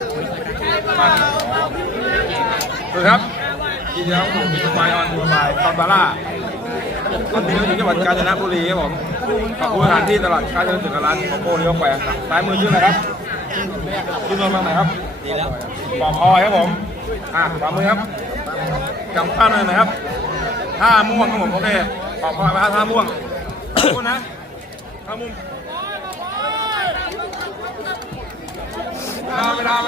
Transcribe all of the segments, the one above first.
สวัสดีครับยินดีต้อนรับสู่สมายออนทัวร์บายตอนบาร่าตอนนี้เราอยู่ที่จังหวัดกาญจนบุรีครับผมขอบคุณสถานที่ตลาดค้าเจริญสุขร้านโกโก้เลี้ยวแขวงซ้ายมือชื่ออะไรครับชื่อนนท์มาไหนครับดีแล้วปอบออยครับผมอะขวามือครับจำท่าหน่อยนะครับท่าม่วงครับผมโอเคปอบออยมาท่าม่วงพูดนะท่าม่วงเวลาเวลาเว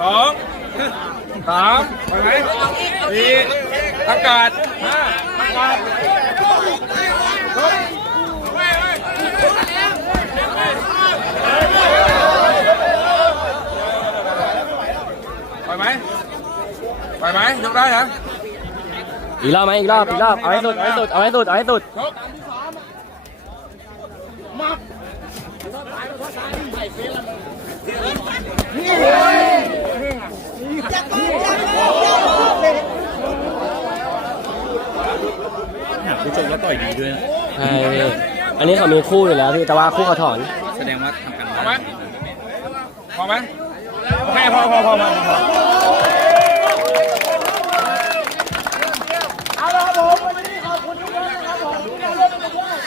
สองสามไปไหมสี่อากาศห้าอากาศจุ๊บไปไหมไปไหมยกได้ฮะอีกรอบไหมอีกรอบอีกรอบเอาให้สุดเอาให้สุดเอาให้สุดเอาให้สุดยกผู้ชมแต่อยดีด้วยนะใช่พี่อันนี้เขามีคู่อยู่แล้วพี่แต่ว่าคู่เขาถอน แสดงว่าทำกันพอไหมบ้านพอไหมโอเคพอพอพอพอพอ